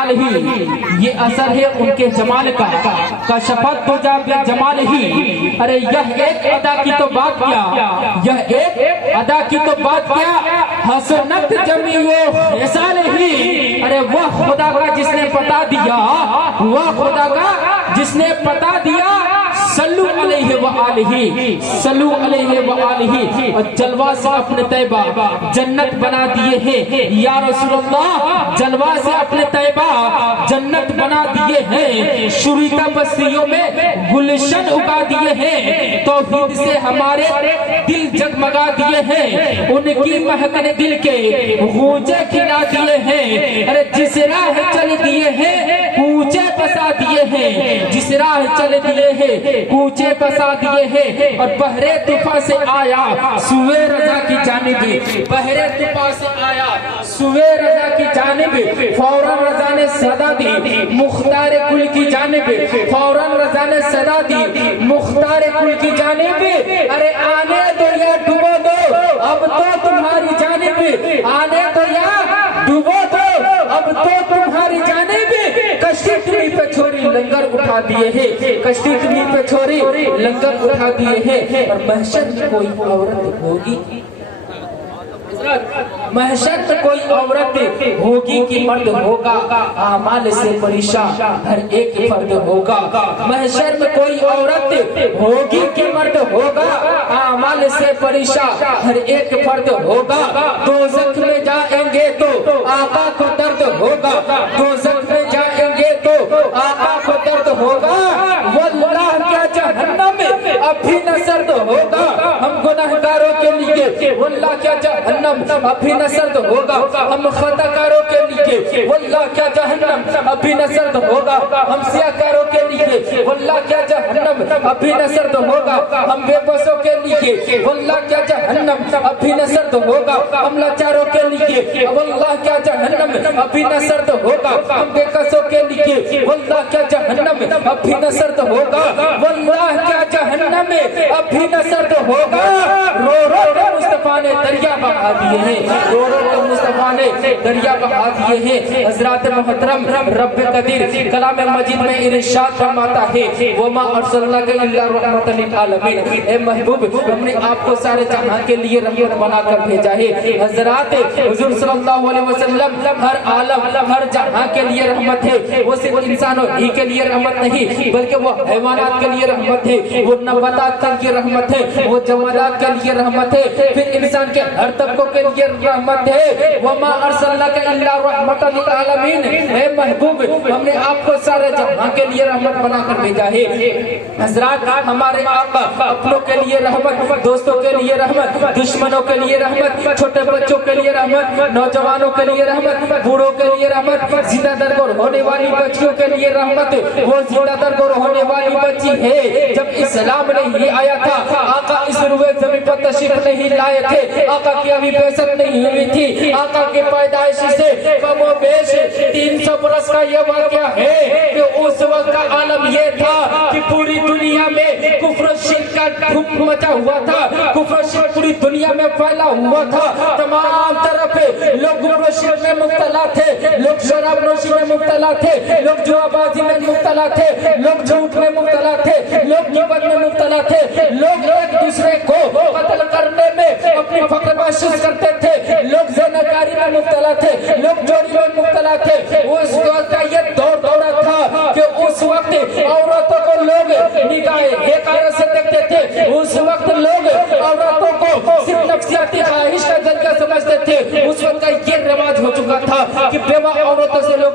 کمال ہی، یہ اثر ہے ان کے جمال کا، کشفت تجا بے جمال ہی۔ ارے یہ ایک ادا کی تو بات کیا، یہ ایک ادا کی تو بات کیا، حسنت جمیع خصال ہی۔ ارے وہ خدا کا جس نے بتا دیا، وہ خدا کا جس نے بتا دیا، صلو علیہ وآلہ، صلو علیہ وآلہ۔ اور جلوہ سے اپنے طیبہ جنت بنا دیے ہیں یا رسول اللہ، جلوہ سے اپنے طیبہ جنت بنا دیے ہیں، شریکہ بستیوں میں گلشن اگا دیے ہیں، توحید سے ہمارے دل جگمگا دیے ہیں، ان کی مہک نے دل کے غوچے کھلا دیے ہیں۔ ارے جس راہ چل دیے ہیں کوچے بسا دیے ہیں، جس راہ چل دیے ہیں کوچے بسا دیے ہیں۔ اور بحر طوفان سے آیا سوئے رضا کی جانب، بحر طوفان سے آیا سوئے رضا کی جانب، فوراً رضا نے صدا دی مختار کل کی جانب، فوراً رضا نے صدا دی مختار کل کی جانب۔ ارے آنے دو یا ڈوبو دو اب تو تمہاری جانب، آنے دو یا ڈوبو دو اب تو تمہاری جانب۔ کشتی تمہیں پہ چھوڑی لنگر اٹھا دیے ہیں، کشتی تمہیں پہ چھوڑی لنگر اٹھا دیے ہیں۔ اور محشر میں کوئی عورت ہوگی، محشر میں کوئی عورت ہوگی کہ مرد ہوگا، اعمال سے پریشان ہر ایک فرد ہوگا۔ محشر میں کوئی عورت ہوگی کہ مرد ہوگا، اعمال سے پریشان ہر ایک فرد ہوگا۔ دوزخ میں جائیں گے تو آقا کو درد ہوگا، دوزخ میں جائیں گے تو آقا کو درد ہوگا، واللہ کیا جہنم اب بھی نہ سرد ہوگا ہم گناہگاروں کے لیے، واللہ کیا جہنم اب بھی نہ سرد ہوگا ہم خطاکاروں کے لیے، واللہ کیا جہنم اب بھی نہ سرد ہوگا ہم سیاکاروں کے لیے، واللہ کیا جہنم اب بھی نہ سرد ہوگا ہم بے بسوں کے لیے، واللہ کیا جہنم اب بھی نہ سرد ہوگا ہم لاچاروں کے لیے، واللہ کیا جہنم اب بھی نہ سرد ہوگا ہم بے کسوں کے لیے، واللہ کیا جہنم اب بھی نہ سرد ہوگا، واللہ کیا جہنم اب بھی نہ سرد ہوگا۔ رو رو کے مصطفیٰ نے دریا بہا دیے ہیں، رو رو کے مصطفیٰ نے دریا بہا دیے ہیں۔ حضرات محترم رب قدیر کلام مجید میں ارشاد فرماتا ہے وَمَا أَرْسَلْنَاكَ إِلَّا رَحْمَةً لِلْعَالَمِينَ، اے محبوب ہم نے آپ کو سارے جہاں کے لیے رحمت بنا کر بھیجا ہے۔ حضرات حضور صلی اللہ علیہ وسلم ہر عالم ہر جہاں کے لیے رحمت ہے، وہ صرف انسانوں ہی کے لیے رحمت نہیں بلکہ وہ حیوانات کے لیے رحمت ہے، وہ نباتات کے لیے رحمت ہے، وہ جمادات کے لیے رحمت ہے، پھر انسان کے ہر طبقوں کے لیے رحمت ہے۔ وَمَا أَرْسَلْنَاكَ إِلَّا رَحْمَةً لِلْعَالَمِينَ، اے محبوب ہم نے آپ کو سارے جہاں کے لیے رحمت بنا کر بھیجا ہے۔ حضرات ہمارے آقا اپنوں کے لیے رحمت، دوستوں کے لیے رحمت، دشمنوں کے لیے رحمت، چھوٹے بچوں کے لیے رحمت، نوجوانوں کے لیے رحمت، بوڑھوں کے لیے رحمت، زندہ درگور ہونے والی بچیوں کے لیے رحمت۔ وہ زندہ درگور ہونے والی بچی ہے، جب اسلام نہیں آیا تھا آقا اس روئے زمین پر تشریف نہیں لائے تھے، آقا کی ابھی بعثت نہیں ہوئی تھی، آقا کی پیدائش سے کم و بیش 300 برس کا یہ واقعہ ہے کہ اس وقت کا عالم یہ تھا کہ پوری دنیا میں کفر و شرک کا دھوم مچا ہوا تھا، کفر و شرک پوری دنیا میں پھیلا ہوا تھا، تمام طرف لوگ کفر و شرک میں مبتلا تھے، لوگ شراب نوشی میں مبتلا تھے، لوگ جوا بازی میں مبتلا تھے، لوگ جھوٹ میں مبتلا تھے، لوگ غیبت میں مبتلا تھے، لوگ ایک دوسرے کو قتل کرنے میں اپنی فخر محسوس کرتے تھے، لوگ زناکاری میں مبتلا تھے، لوگ چوری میں مبتلا تھے۔ اس وقت کا یہ دور دورہ تھا کہ اس وقت عورتوں کو لوگ نگاہ حقارت سے دیکھتے تھے، اس وقت لوگ عورتوں کو صرف نفسیاتی خواہش کا ذریعہ سمجھتے تھے، اس وقت کا یہ رواج ہو چکا تھا کہ بیوہ عورتوں سے لوگ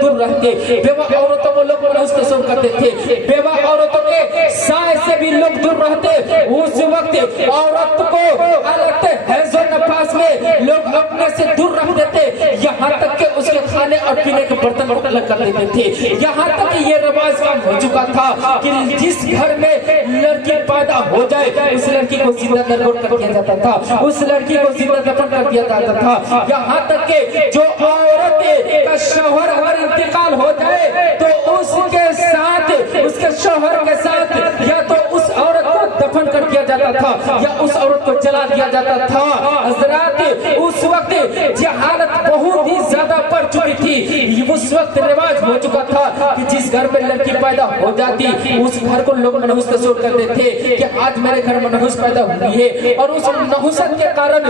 دور رہتے، بیوہ عورتوں کو لوگ منحوس تصور کرتے تھے، بیوہ عورتوں کے سائے سے بھی لوگ دور رہتے۔ اس وقت عورت کو حالت حیض و نفاس میں لوگ اپنے سے دور رکھ دیتے، یہاں تک کہ اس کے کھانے اور پینے کے برتن الگ کر دیتے تھے، یہاں تک کہ یہ رواج کام ہو چکا تھا کہ جس گھر میں لڑکی پیدا ہو جائے اس لڑکی کو زندہ درگور کر دیا جاتا تھا، اس لڑکی کو زندہ دفن کر دیا جاتا تھا، یہاں تک کہ جو عورت کا شوہر اگر انتقال ہو جائے تو اس کے ساتھ اس کے شوہر کے ساتھ یا تو اس عورت کو دفن کر دیا جاتا تھا یا اس عورت کو جلا دیا جاتا تھا۔ حضرات اس وقت جہالت بہت ہی زیادہ بڑھ उस वक्त रिवाज हो चुका था कि जिस घर में लड़की पैदा हो जाती उस घर को लोग मनहूस तस्वीर करते थे कि आज मेरे घर में नहुस पैदा हुई है, और उस नहुसत के कारण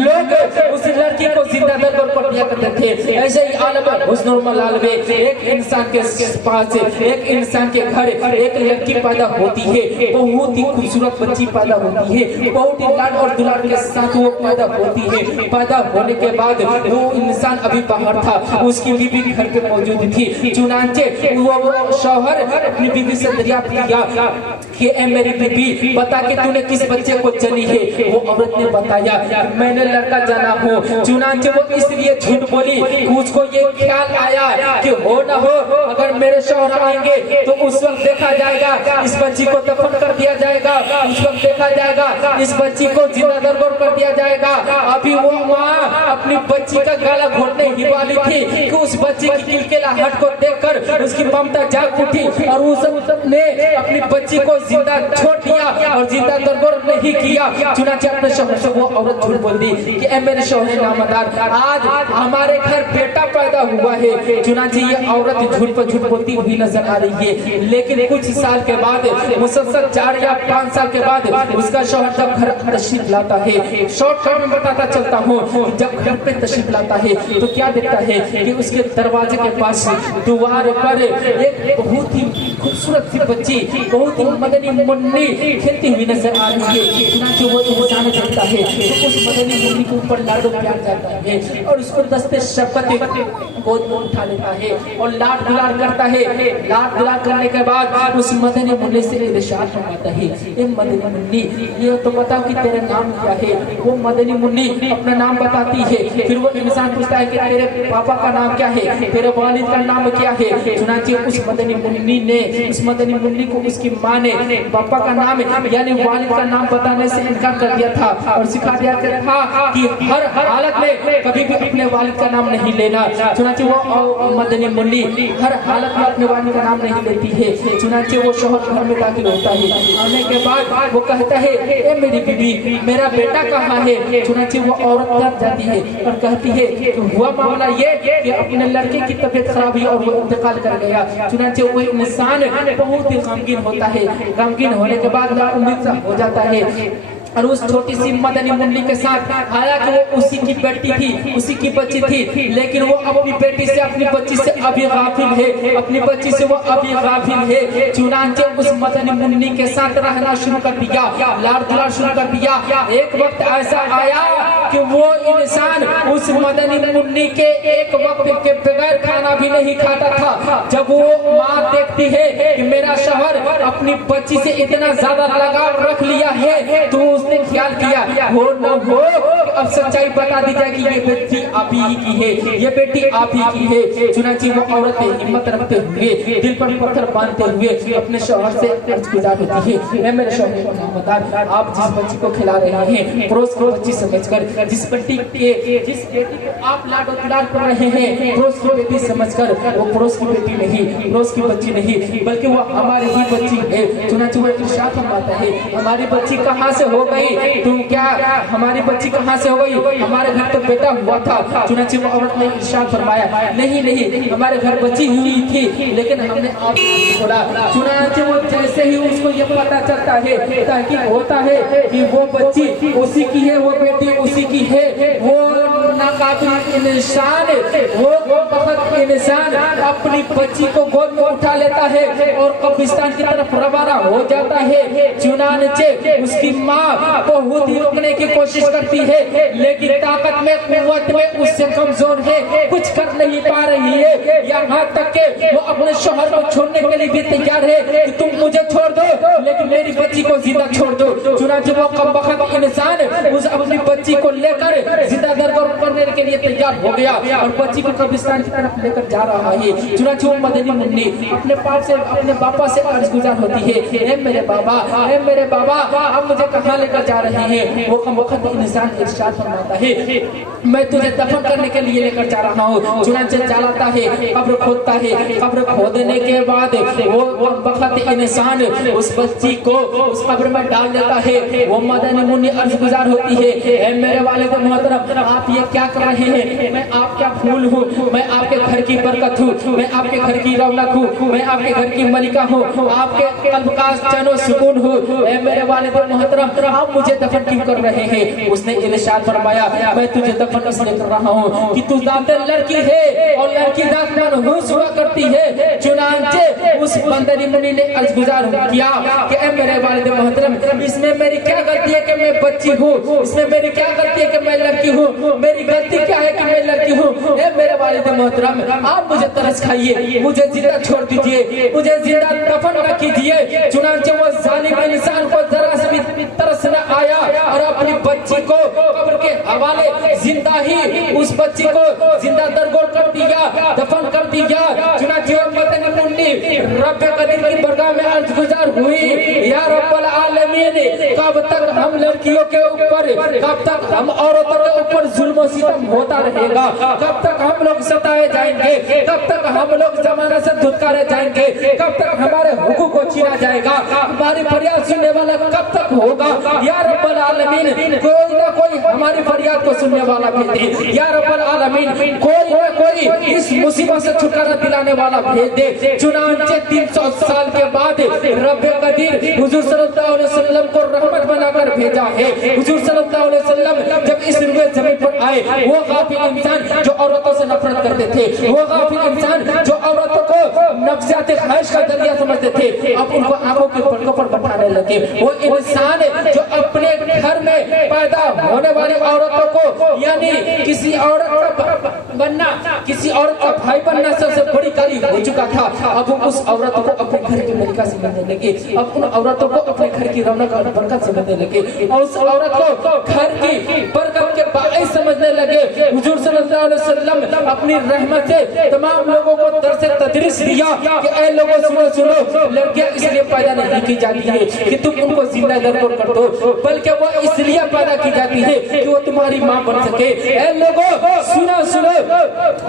लोग उस लड़की को जिंदा दरबार पर दिया करते थे। ऐसे ही आलम हुस्नुल मलाल में एक इंसान के पास एक इंसान के घर एक लड़की पैदा होती है, बहुत ही खूबसूरत बच्ची पैदा होती है, बहुत ही लाड और दुलार के साथ वो पैदा होती है। पैदा होने के बाद वो इंसान अभी बाहर था, उसकी बीवी घर पे मौजूद थी। चुनांचे वो शौहर अपनी बीवी से दरियाफ्त किया कि ए मेरी बीबी बता कि तूने किस बच्चे को जनी है। वो औरत ने बताया मैंने लड़का जाना हो। चुनांचे वो इसलिए झूठ बोली, उसको ये ख्याल आया कि हो न हो अगर मेरे शौहर आएंगे तो उस वक्त देखा जाएगा इस बच्ची को दफन कर दिया जाएगा, उस वक्त देखा जाएगा इस बच्ची को जिंदा दरबार कर दिया जाएगा। अभी वो माँ अपनी बच्ची का गला घोटने ही वाली थी कि उस बच्ची की किलकिलाहट को देखकर उसकी ममता जाग उठी और उसने अपनी बच्ची को जिंदा छोड़ दिया और जिंदा दरबार नहीं किया। चुनांचे अपने शौहर से वो औरत झूठ बोल दी कि ए मेरे शौहर नामदार आज हमारे घर बेटा पैदा हुआ है। चुनांचे ये औरत झूठ पर झूठ बोलती हुई नजर आ रही है, लेकिन कुछ साल के बाद मुसलसल 4 या 5 साल के बाद उसका शौहर जब घर तशरीफ लाता है, शॉर्ट टर्म में बताता चलता हूँ, जब घर पे तशरीफ लाता है तो क्या देखता है कि उसके दरवाजे के पास दीवार पर एक बहुत ही खूबसूरत सी बच्ची बहुत ही मदनी मुन्नी खेलती हुई नजर आ रही है। चुनांचे वो इंसान देखता है तो उस मदनी मुन्नी के ऊपर लाडो प्यार जाता है और उसको दस्ते शफकत गोद में उठा लेता है और लाड दुलार करता है। लाड दुलार करने के बाद उस मदनी मुन्नी से इरशाद फरमाता है ए मदनी मुन्नी ये तो बताओ कि तेरा नाम क्या है। वो मदनी मुन्नी अपना नाम बताती है। फिर वो इंसान पूछता है कि तेरे पापा का नाम क्या है, तेरे वालिद का नाम क्या है। चुनांचे उस मदनी मुन्नी ने उस मदनी मुन्नी को उसकी माँ ने पापा का नाम यानी वालिद का नाम बताने से इनकार कर दिया था और सिखा दिया था कि हर हालत में कभी भी अपने वालिद का नाम नहीं लेना। चुनांचे वो मदनी मुन्नी हर हालत में अपने वालिद का नाम नहीं लेती है। चुनांचे वो शौहर घर में दाखिल होता है, आने के बाद वो कहता है ए मेरी बीवी मेरा बेटा कहाँ है। चुनांचे वो औरत डर जाती है और कहती है कि हुआ मामला ये कि अपने लड़के की तबीयत खराब हुई और वो इंतकाल कर गया। चुनांचे वो इंसान बहुत ही गमगीन होता है, गमगीन होने के बाद नाउम्मीद सा हो जाता है और उस छोटी सी मदनी मुन्नी के साथ, हालांकि वो उसी की बेटी थी, उसी की बच्ची थी, लेकिन वो अपनी बेटी से अपनी बच्ची से अभी गाफिल है, अपनी बच्ची से वो अभी गाफिल है। चुनांचे उस मदनी मुन्नी के साथ रहना शुरू कर दिया, लाड दुलार शुरू कर दिया। एक वक्त ऐसा आया कि वो इंसान उस मदनी मुन्नी के एक वक्त के बगैर खाना भी नहीं खाता था। जब वो माँ देखती है कि मेरा शौहर अपनी बच्ची से इतना ज्यादा लगाव रख लिया है तो उसने ख्याल किया हो न हो अब सच्चाई बता दी जाए कि ये बेटी आप ही की है, ये बेटी आप ही की है। चुनांचे वो औरत हिम्मत रखते हुए दिल पर पत्थर बांधते हुए अपने शौहर से अर्ज गुजार होती है मैं मेरे शौहर को नामदार आप जिस बच्ची को खिला रहे हैं पड़ोस की बच्ची समझकर, जिस बेटी को आप लाड दुलार कर रहे हैं पड़ोस की बेटी समझकर, वो पड़ोस की बेटी नहीं, पड़ोस की बच्ची नहीं बल्कि वो हमारी ही बच्ची है। चुनांचे वो इरशाद फरमाता है हमारी बच्ची कहाँ से हो गई, तुम क्या हमारी बच्ची कहाँ से हो गई, हमारे घर तो बेटा हुआ था। चुनांचे वो औरत ने इरशाद फरमाया नहीं नहीं हमारे घर बच्ची हुई थी लेकिन हमने आप छोड़ा। चुनांचे वो जैसे ही उसको ये पता चलता है तहकीक होता है कि वो बच्ची उसी की है, वो बेटी उसी की है, वो नाकाबिल इंसान वो बहुत इंसान अपनी बच्ची को गोद में उठा लेता है और कब्रिस्तान की तरफ रवाना हो जाता है। चुनांचे उसकी माँ बहुत ही रोकने की कोशिश करती है लेकिन ताकत में कुव्वत में उससे कमजोर है, कुछ कर नहीं पा रही है। यहाँ तक के वो अपने शौहर को छोड़ने के लिए भी तैयार है कि तुम मुझे छोड़ दो लेकिन मेरी बच्ची को जिंदा छोड़ दो। चुनांचे वो कमबख्त इंसान उस अपनी बच्ची को लेकर जिंदा दरबार करने के लिए तैयार हो गया और बच्ची को कब्रिस्तान की तरफ लेकर जा रहा है। चुनांचे वो मदनी मुन्नी अपने बापा से अर्ज गुजार होती है ए मेरे बाबा आप मुझे कहाँ लेकर जा रहे हैं। वो कमबख्त इंसान इरशाद फरमाता है मैं तुझे दफन करने के लिए लेकर जा रहा हूँ। चुनांचे चलाता है, कब्र खोदता है, कब्र खोदने के बाद वो कमबख्त इंसान उस बच्ची को उस कब्र में डाल देता है। वो मदनी मुन्नी अर्ज गुजार होती है ए मेरे वालिद मोहतरम आप ये क्या कर रहे हैं, मैं आपका फूल हूँ, मैं आपके घर की बरकत हूँ, मैं आपके घर की रौनक हूँ, मैं आपके घर की मलिका हूँ, आपके कल्ब का चैनो सुकून हूँ। ऐ मेरे वालिद मोहतरम, आप मुझे दफन क्यों कर रहे हैं? उसने इरशाद फरमाया, मैं तुझे दफन इसलिए कर रहा हूँ कि तू जाते लड़की है और लड़की जात मनहूस हुआ करती है। चुनांचे उस बंदरी मुनि ने अर्ज गुजार किया कि ऐ मेरे वालिद मोहतरम, इसमें मेरी क्या गलती है कि मैं बच्ची हूँ? इसमें मेरी क्या गलती है कि मैं लड़की हूँ? मेरी गलती क्या है कि मैं लड़की हूँ? ऐ मेरे वालिद मोहतरम, आप मुझे तरस खाइए, मुझे जिंदा छोड़ दीजिए, मुझे जिंदा दफन न कीजिए। चुनांचे वो जालिम इंसान को जरा से भी तरस न आया और अपनी बच्ची को कब्र के हवाले जिंदा ही उस बच्ची को जिंदा दरगोर कर दिया, दफन कर दिया। चुनांचे मदनी मुन्नी रब कदीर की बरगाह में अर्ज गुजार हुई, या रब्बल आलमीन, कब तक हम लड़कियों के ऊपर, कब तक हम औरतों के ऊपर जुल्म और सितम होता रहेगा? कब तक हम लोग सताए जाएंगे? कब तक हम लोग जमाने से धुतकारे जाएंगे? कब तक हमारे हुकूक को छीना जाएगा? हमारी फरियाद सुनने वाला कब तक होगा? या रब्बल आलमीन, कोई ना कोई हमारी फरियाद को सुनने वाला भेज दे। या रब्बल आलमीन, कोई ना कोई इस मुसीबत से छुटकारा दिलाने वाला भेज दे। चुनांचे 300 साल के बाद रब कदीर हुजूर सल्लल्लाहु अलैहि वसल्लम को रहमत बनाकर भेजा है। हुजूर सल्लल्लाहु अलैहि वसल्लम जब इस रुए जमीन पर आए, वो गाफिल इंसान जो औरतों से नफरत करते थे, वो गाफिल इंसान जो औरतों को नफ्सियात ख्वाहिश का जरिया समझते थे, अब उनको आंखों के पलकों पर बैठाने लगे। वो इंसान जो अपने घर में पैदा होने वाली औरतों को, यानी किसी औरत का बनना, किसी औरत का भाई बनना सबसे बड़ी गाली हो चुका था, अब उस औरत को अपने घर की मलिका समझने लगे, अब उन औरतों को अपने घर की रौनक और बरकत समझने लगे, और उस औरत को घर की बरकत के बाइस समझने लगे। हुजूर सल्लल्लाहु अलैहि वसल्लम अपनी रहमत से तमाम लोगों को दर्स तदरीस दिया कि ऐ लोगों सुनो सुनो, लड़कियां इसलिए पैदा नहीं की जाती है कि तुम उनको जिंदा दरगोर कर दो, बल्कि वो इसलिए पैदा की जाती है कि वो तुम्हारी माँ बन सके। ऐ लोगों सुनो सुनो,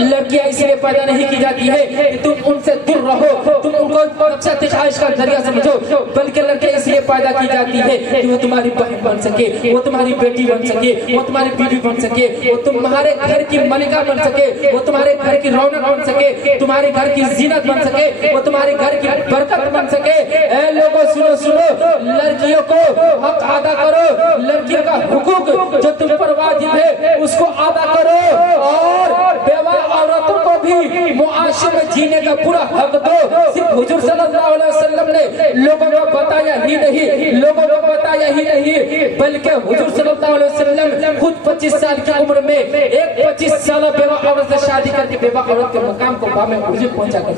लड़कियां इसलिए पैदा नहीं की जाती है कि तुम उनसे दूर रहो, तुम उनको नफ्सियात ख्वाहिश का जरिया समझो, बल्कि लड़कियां इसलिए पैदा की जाती है कि वो तुम्हारी बहन बन सके, वो तुम्हारी बेटी बन सके, वो तुम्हारी बीवी बन सके, वो तुम्हारे घर की मलिका बन सके, वो तुम्हारे घर की रौनक बन सके, तुम्हारे घर की जीनत बन सके, वो तुम्हारे घर की बरकत बन सके। ऐ लोगों सुनो सुनो, लड़कियों को हक अदा करो, लड़कियों का हुकूक जो तुम पर वाजिब है उसको अदा करो, और बेवा औरतों को भी मुआशरे में जीने का पूरा हक दो। सिर्फ हुजूर सल्लल्लाहु अलैहि वसल्लम ने लोगों को बताया ही नहीं, लोगों को बताया ही नहीं, बल्कि हुजूर सल्लल्लाहु अलैहि वसल्लम खुद 25 साल की उम्र में एक 25 साल बेवा औरत से शादी करके बेवा औरत के मकाम को बामे उर्जी पहुंचा कर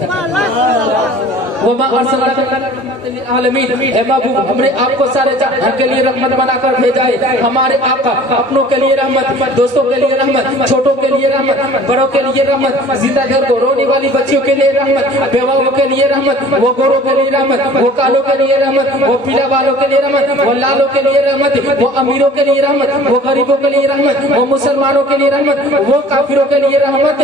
हमने आपको सारे जहां के लिए रहमत बनाकर भेजा है। हमारे आका अपनों के लिए रहमत, दोस्तों के लिए रहमत, छोटों के लिए रहमत, बड़ों के लिए रहमत, जिंदा घर को रोने वाली बच्चियों के लिए रहमत, बेवाओं के लिए रहमत, वो गोरों के लिए रहमत, वो कालों के लिए रहमत, वो पीला वालों के लिए रहमत, वो लालों के लिए रहमत, वो अमीरों के लिए रहमत, वो गरीबों के लिए रहमत, वो मुसलमानों के लिए रहमत, वो काफिरों के लिए रहमत।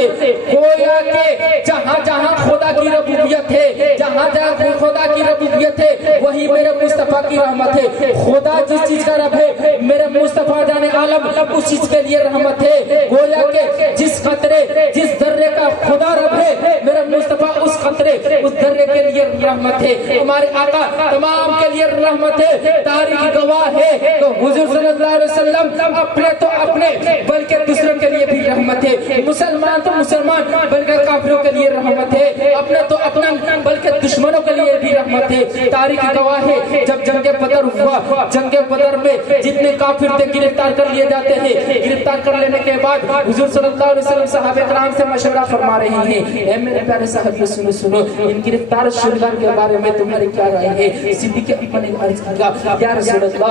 गोया के जहाँ जहाँ खुदा की रबूबियत है, जहाँ जहाँ खुदा की रबूबियत है, वही मेरे मुस्तफा की रहमत है। खुदा जिस चीज का रब है, मेरे मुस्तफा जाने आलम उस चीज के लिए रहमत है। गोया के जिस खतरे, जिस दर्रे का खुदा रब है, मेरे मुस्तफा उस खतरे, उस दर्रे के लिए रहमत है। हमारे आका तमाम के लिए रहमत है। तारीख गवाह है तो हुजूर सल्लल्लाहु अलैहि वसल्लम अपने तो अपने बल्कि दूसरों के लिए भी रहमत है। मुसलमान तो मुसलमान बल्कि काफिरों के लिए रहमत है, अपने तो अपना बल्कि दुश्मनों के लिए भी रहमत है। तारीख गवाह है, जब जंगे बदर हुआ, जंगे बदर में जितने काफिर थे गिरफ्तार कर लिए जाते हैं। गिरफ्तार कर लेने के बाद हुजूर सल्लल्लाहु अलैहि वसल्लम सहाबे कराम से मशवरा फरमा रहे हैं, ऐ मेरे प्यारे साहब सुनो सुनो, इन गिरफ्तार शुरगार के बारे में तुम्हारी क्या राय है? सिद्दीक़ अकबर ने अर्ज किया, या रसूल अल्लाह,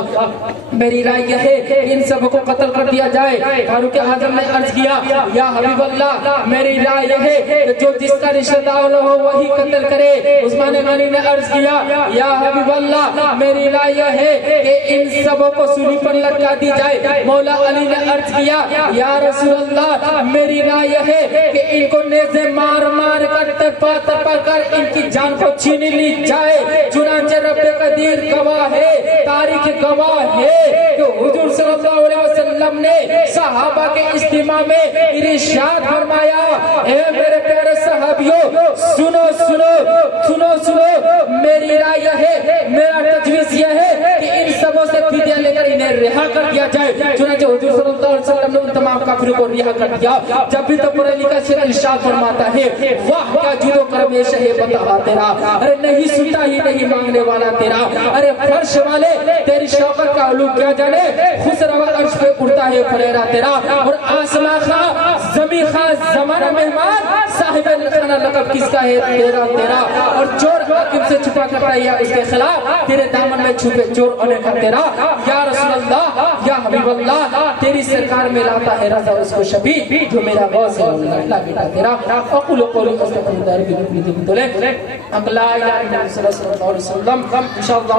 मेरी राय यह है कि इन सबको कत्ल कर दिया जाए। फारूक आजम ने अर्ज किया, या हबीब अल्लाह, मेरी राय यह है कि जो जिसका रिश्तेदार हो वही कत्ल करे। उस्मान गनी ने अर्ज किया, या हबीब अल्लाह, मेरी राय यह है कि इन सबों को सूली पर लटका दी जाए। मौला अली ने अर्ज किया, या रसूल अल्लाह, मेरी राय यह है कि इनको नेज़े मार मार कर तड़पा तड़पा कर इनकी जान को छीन ली जाए। चुनांचे रब कदीर गवाह है, तारीख गवाह है कि हुजूर सल्लल्लाहु अलैहि वसल्लम वसल्लम ने सहाबा के इज्तिमा में इरशाद फरमाया, ए मेरे प्यारे सहाबियों, सुनो सुनो सुनो सुनो, मेरी राय यह है, मेरा तजवीज यह है कि इन सबों से फिदिया लेकर इन्हें रिहा कर दिया जाए। चुनांचे हुजूर सल्लल्लाहु अलैहि वसल्लम ने उन तमाम काफिरों को रिहा कर दिया। जब भी तो पढ़ा लिखा शेर इरशाद फरमाता है, वाह क्या जुदो कर्म ये शहे बता तेरा, अरे नहीं सुनता ही नहीं मांगने वाला तेरा, अरे फर्श वाले तेरी शौकत का उलू क्या जाने, खुसरवा अर्श पे उड़ता है फरेरा तेरा, और आसमां खा जमी खा जमाना मेहमान, साहिब खाना लक़ब किसका है तेरा तेरा, और चोर हाकिम से छुपा करता है उसके खिलाफ, तेरे दामन में छुपे चोर होने का तेरा। या रसूल अल्लाह, या हबीब अल्लाह, तेरी सरकार में लाता है रज़ा उसको शफी, जो मेरा गौस है अल्लाह बेटा तेरा। अक़ूलु क़ौली अस्तग़फ़िरुल्लाह रब्बी व लकुम, अक़ला इलाहा इल्लल्लाह सल्लल्लाहु अलैहि वसल्लम। इंशाअल्लाह